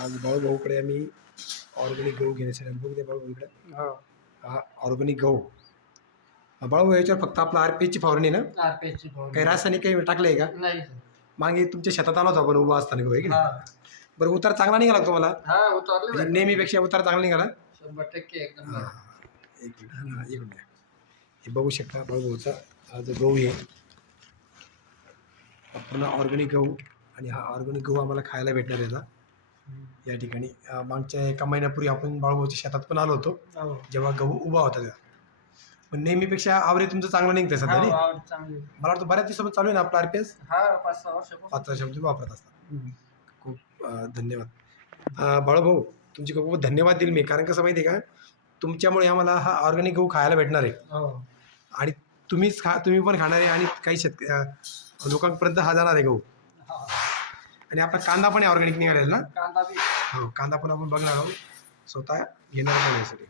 आज बाळू भाऊकडे आम्ही ऑर्गॅनिक गहू घेण्यासाठी. बघू द्या बाळू भाऊ इकडे. हो. हा ऑर्गॅनिक गहू. बाळू भाऊ याच्यावर फक्त आपलं आर पी ची फवारणी ना? आरपीएसची. काही रासायनिक काही टाकलंय का? नाही सर. मागे तुमच्या शेतात आलो होतो आपण उभा असताना गहू आहे की नाही? हा. बरं उतार चांगला निघाला का तुम्हाला? हा उतरले म्हणजे. नेहमीपेक्षा उतार चांगला निघाला? शंभर टक्के एकदम हा, एक मिनिट हा, एक मिनिट. बघू शकता बाळू भाऊचा हा जो गहू आहे हा पूर्ण ऑर्गॅनिक गहू आणि हा ऑर्गॅनिक गहू आम्हाला खायला भेटणार आहे आता. या ठिकाणी. अं, मागच्या एका महिन्यापूर्वी आपण बाळूभाऊच्या शेतात पण आलो होतो. हो. जेव्हा गहू उभा होता तेव्हा. पण नेहमीपेक्षा आवरे तुमचं चांगलं निघतंय सध्या नाही? हा, आवड चांगली. मला वाटतं बऱ्याच दिवसापासून चालू आहे ना आपला आर पी एस? हा पाच सहा वर्षापासून. पाच वर्षापासून तुम्ही वापरत असता हम्म. खूप अं, धन्यवाद. अं, बाळूभाऊ तुमचे खूप खूप धन्यवाद देईल मी. कारण कसं माहिती आहे का? तुमच्यामुळे आम्हाला हा ऑर्गॅनिक गहू खायला भेटणार आहे. हो. आणि तुम्हीच खा तुम्ही पण खाणार आहे आणि काही शेतक अं, लोकांपर्यंत हा जाणार आहे गहू. आणि आपला कांदा पण ऑर्गॅनिक निघालेला ना? कांदा हो कांदा पण आपण बघणार आहोत. स्वतः घेणार पण यासाठी